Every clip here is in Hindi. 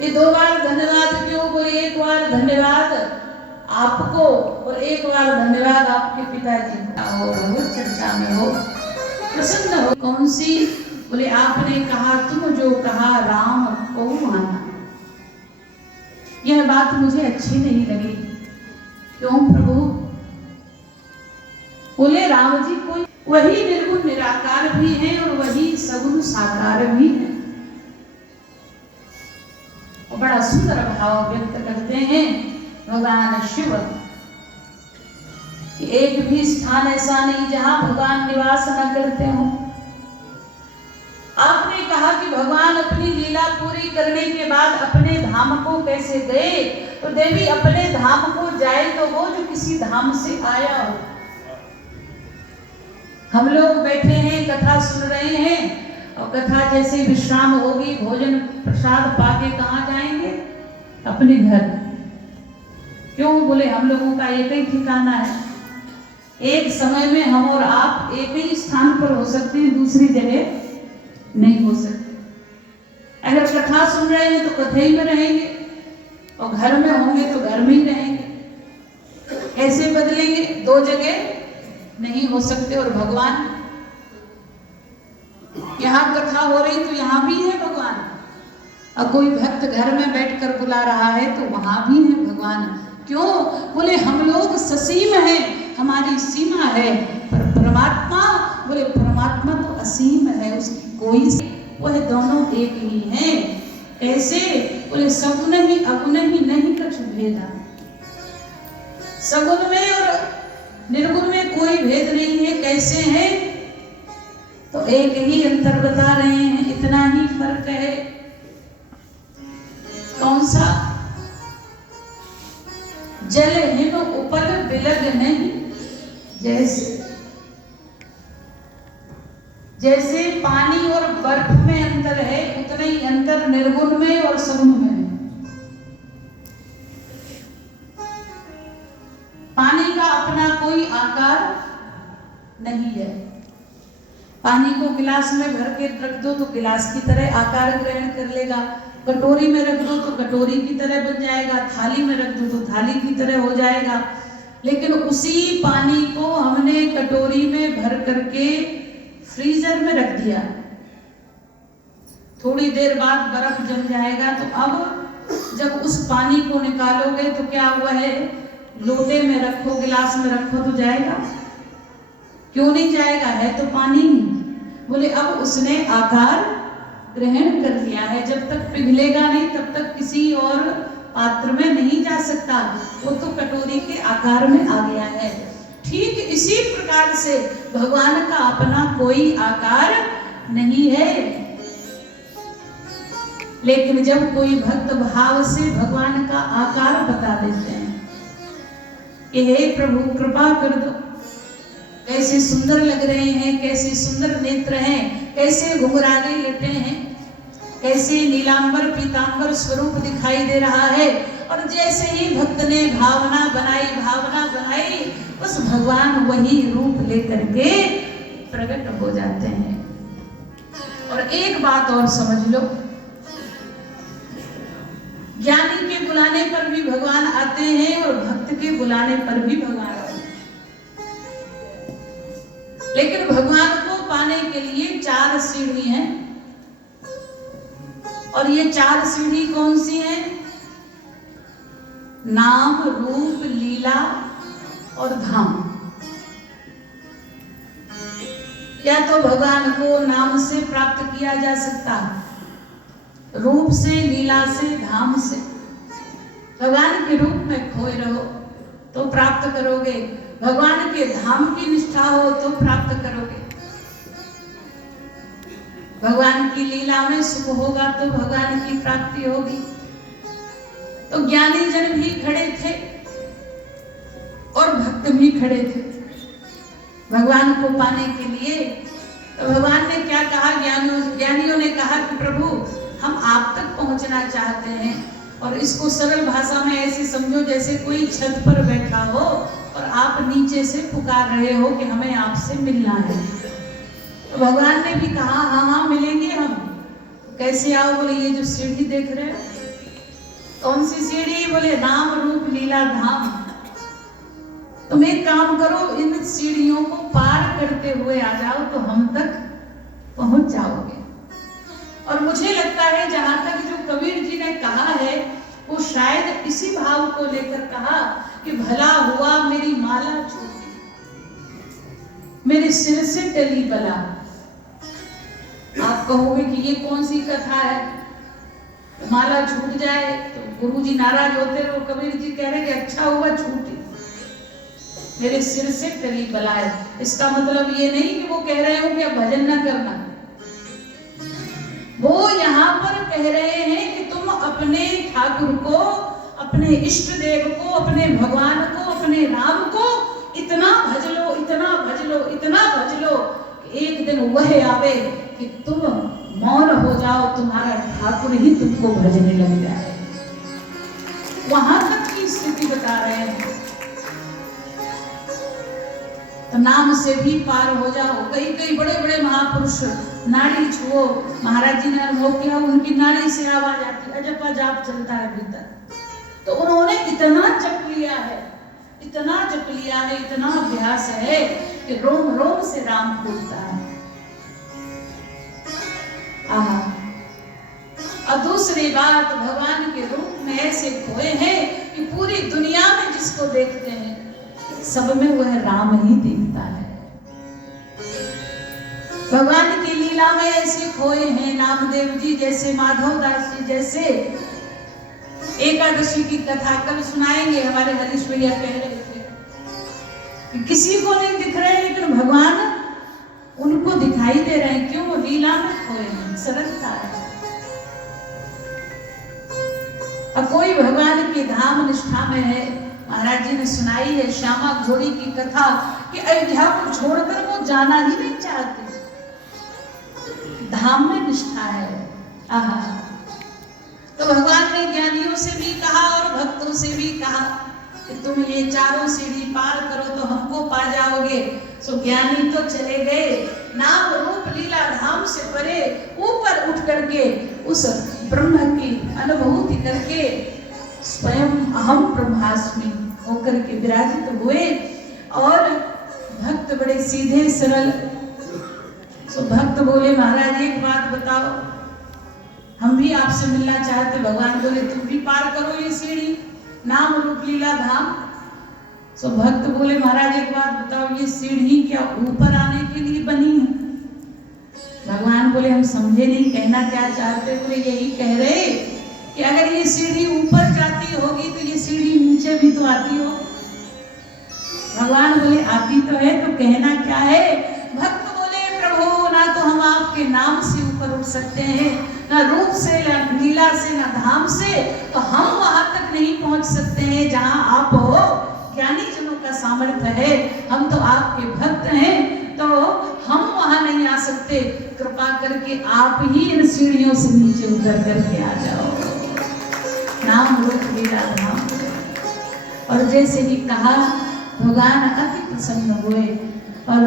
ये 2 बार धन्यवाद क्यों? बोले एक बार धन्यवाद आपको और एक बार धन्यवाद आपके पिताजी को। भगवत चर्चा में हो, प्रसन्न हो। कौन सी? बोले आपने कहा तुम जो कहा राम को माना। यह बात मुझे अच्छी नहीं लगी। क्यों प्रभु? बोले राम जी कोई वही निर्गुण निराकार भी है और वही सगुण साकार भी है। और बड़ा सुंदर भाव व्यक्त करते हैं भगवान शिव कि एक भी स्थान ऐसा नहीं जहां भगवान निवास न करते हो। आपने कहा कि भगवान अपनी लीला पूरी करने के बाद अपने धाम को कैसे गए, तो देवी अपने धाम को जाए तो वो जो किसी धाम से आया हो। हम लोग बैठे हैं, कथा सुन रहे हैं और कथा जैसे विश्राम होगी, भोजन प्रसाद पाके कहाँ जाएंगे? अपने घर। क्यों? बोले हम लोगों का एक ही ठिकाना है। एक समय में हम और आप एक ही स्थान पर हो सकते हैं, दूसरी जगह नहीं हो सकते। अगर कथा सुन रहे हैं तो कथे में रहेंगे और घर में होंगे तो घर में ही रहेंगे। कैसे बदलेंगे? 2 जगह नहीं हो सकते। और भगवान यहाँ कथा हो रही तो यहाँ भी है भगवान, और कोई भक्त घर में बैठकर बुला रहा है तो वहां भी है भगवान। क्यों? बोले हम लोग ससीम हैं, हमारी सीमा है, पर परमात्मा, बोले परमात्मा तो असीम है, उसकी कोई, वह दोनों एक ही हैं। कैसे? बोले सगुन ही अगुन ही नहीं कछु भेदा। सगुन में और निर्गुण में कोई भेद नहीं है। कैसे है? तो एक ही अंतर बता रहे हैं, इतना ही फर्क है। कौन सा? जल हिम उपल बिलग नहीं। जैसे पानी और बर्फ में अंतर है, उतना ही अंतर निर्गुण में और सगुण में है। पानी का अपना कोई आकार नहीं है। पानी को गिलास में भर के रख दो तो गिलास की तरह आकार ग्रहण कर लेगा, कटोरी में रख दो तो कटोरी की तरह बन जाएगा, थाली में रख दो तो थाली की तरह हो जाएगा। लेकिन उसी पानी को हमने कटोरी में भर करके फ्रीजर में रख दिया, थोड़ी देर बाद बर्फ जम जाएगा। तो अब जब उस पानी को निकालोगे तो क्या हुआ है? लोटे में रखो, गिलास में रखो तो जाएगा? क्यों नहीं जाएगा? है तो पानी ही। बोले अब उसने आकार ग्रहण कर लिया है, जब तक पिघलेगा नहीं तब तक किसी और पात्र में नहीं जा सकता, वो तो कटोरी के आकार में आ गया है। ठीक इसी प्रकार से भगवान का अपना कोई आकार नहीं है। लेकिन जब कोई भक्त भाव से भगवान का आकार बता देते हैं कि हे प्रभु कृपा कर दो, कैसे सुंदर लग रहे हैं, कैसे सुंदर नेत्र हैं, कैसे घुंघराले लेटे हैं, कैसे नीलांबर पीतांबर स्वरूप दिखाई दे रहा है। और जैसे ही भक्त ने भावना बनाई, उस भगवान वही रूप लेकर के प्रकट हो जाते हैं। और एक बात और समझ लो, ज्ञानी के बुलाने पर भी भगवान आते हैं और भक्त के बुलाने पर भी भगवान आते हैं। लेकिन भगवान को पाने के लिए 4 सीढ़ी हैं। और ये 4 सीढ़ी कौन सी हैं? नाम, रूप, लीला और धाम। या तो भगवान को नाम से प्राप्त किया जा सकता है, रूप से, लीला से, धाम से। भगवान के रूप में खोए रहो तो प्राप्त करोगे, भगवान के धाम की निष्ठा हो तो प्राप्त करोगे। भगवान की लीला में सुख होगा तो भगवान की प्राप्ति होगी। तो ज्ञानी जन भी खड़े थे और भक्त भी खड़े थे भगवान को पाने के लिए। तो भगवान ने क्या कहा? ज्ञानियों ने कहा कि प्रभु, हम आप तक पहुंचना चाहते हैं। और इसको सरल भाषा में ऐसे समझो जैसे कोई छत पर बैठा हो और आप नीचे से पुकार रहे हो कि हमें आपसे मिलना है। तो भगवान ने भी कहा हाँ हाँ मिलेंगे हम। कैसे आओ? बोले ये जो सीढ़ी देख रहे हो। कौन सी सीढ़ी? बोले नाम, रूप, लीला, धाम। तुम एक काम करो, इन सीढ़ियों को पार करते हुए आ जाओ तो हम तक पहुंच जाओगे। और मुझे लगता है जहां तक जो कबीर जी ने कहा है वो शायद इसी भाव को लेकर कहा कि भला हुआ मेरी माला छूटी, मेरे सिर से टली बला। आप कहोगे कि ये कौन सी कथा है? माला छूट जाए तो गुरुजी नाराज होते रहो। कबीर जी कह रहे कि अच्छा हुआ छूटी, मेरे सिर से टली बलाए। इसका मतलब ये नहीं कि वो कह रहे हो कि अब भजन न करना। वो यहाँ पर कह रहे हैं कि तुम अपने ठाकुर को, अपने इष्ट देव को, अपने भगवान को, अपने राम को इतना भज लो, इतना भज लो, इतना भज लो कि एक दिन वह आवे कि तुम मौन हो जाओ, तुम्हारा ठाकुर ही तुमको भजने लग जाए। वहां तक की स्थिति बता रहे हैं। तो नाम से भी पार हो जाओ। कई बड़े बड़े महापुरुष नाड़ी छुओ, महाराज जी ने अनुभव किया, उनकी नाड़ी से आवाज आती है, अजब जाप चलता है भीतर। तो उन्होंने इतना जप लिया है, इतना जप लिया है, इतना अभ्यास है कि रोम रोम से राम फूटता है। और दूसरी बात, भगवान के रूप में ऐसे खोए हैं कि पूरी दुनिया में जिसको देखते हैं सब में वह राम ही दिखता है। भगवान की लीला में ऐसे खोए हैं नामदेव जी जैसे, माधव दास जी जैसे। एकादशी की कथा कल सुनाएंगे, हमारे हरीश भैया कह रहे थे कि किसी को नहीं दिख रहे लेकिन भगवान उनको दिखाई दे रहे हैं। क्यों? वो लीला में खोए हैं, सरलता है। अब कोई भगवान की धाम निष्ठा में है। महाराज जी ने सुनाई है श्यामा घोड़ी की कथा कि अयोध्या को छोड़कर वो जाना ही नहीं चाहते, धाम में निष्ठा है। तो भगवान ने ज्ञानियों से भी कहा और भक्तों से भी कहा कि तुम ये 4 सीढ़ी पार करो तो हमको पा जाओगे। सो ज्ञानी तो चले गए नाम, रूप, लीला, धाम से परे ऊपर उठ करके उस ब्रह्म की अनुभूति करके स्वयं अहम ब्रह्मास्मि होकर के विराजित हुए। और भक्त बड़े सीधे सरल। सो भक्त बोले महाराज एक बात बताओ, हम भी आपसे मिलना चाहते। भगवान बोले तुम भी पार करो ये सीढ़ी, नाम, रूप, लीला, धाम। सो भक्त बोले महाराज एक बात बताओ, ये सीढ़ी क्या ऊपर आने के लिए बनी है? भगवान बोले हम समझे नहीं, कहना क्या चाहते? बोले यही कह रहे कि अगर ये सीढ़ी ऊपर जाती होगी तो ये सीढ़ी नीचे भी तो आती हो। भगवान बोले आती तो है, तो कहना क्या है? भक्त बोले प्रभु ना तो हम आपके नाम से ऊपर उठ सकते हैं, ना रूप से, ना लीला से, ना धाम से, तो हम वहां तक नहीं पहुंच सकते हैं जहां आप हो। ज्ञानी जनों का सामर्थ्य है, हम तो आपके भक्त हैं, तो हम वहां नहीं आ सकते। कृपा करके आप ही इन सीढ़ियों से नीचे उतर करके आ जाओ, नाम, रूप, लीला, धाम। और जैसे ही कहा भगवान अति प्रसन्न हुए और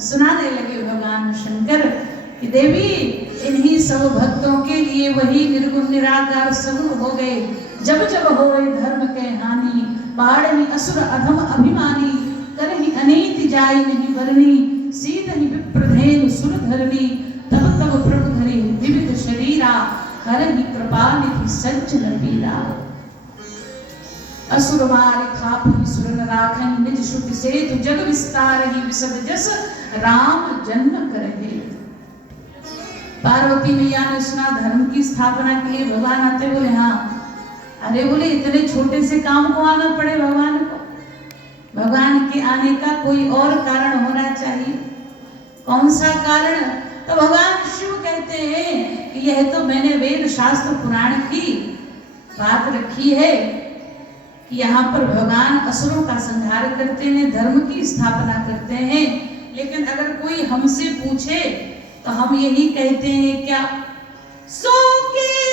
सुनाने लगे भगवान शंकर कि देवी इन्हीं सब भक्तों के लिए वही निर्गुण निराकार सगुण हो गए। जब जब होए धर्म के हानि, बाढ़ असुर अधम अभिमानी, करहि अनीति जाई नहीं बरनी, सीधहि विप्रधेनु सुर धरनी, तब तब प्रभु धरि विविध शरीरा, करहि कृपा निधि सज्जन पीरा। असुर मारे खापहि सुर न राखहि, निज श्रुति सेतु जग विस्तारहि, विशद जस राम जन्म करहि। पार्वती मैया ने सुना धर्म की स्थापना के लिए भगवान आते, बोले हाँ। अरे बोले इतने छोटे से काम को आना पड़े भगवान को? भगवान के आने का कोई और कारण होना चाहिए। कौन सा कारण? तो भगवान शिव कहते हैं कि यह तो मैंने वेद शास्त्र पुराण की बात रखी है कि यहाँ पर भगवान असुरों का संहार करते हैं, धर्म की स्थापना करते हैं। लेकिन अगर कोई हमसे पूछे तो हम यही कहते हैं क्या, सो के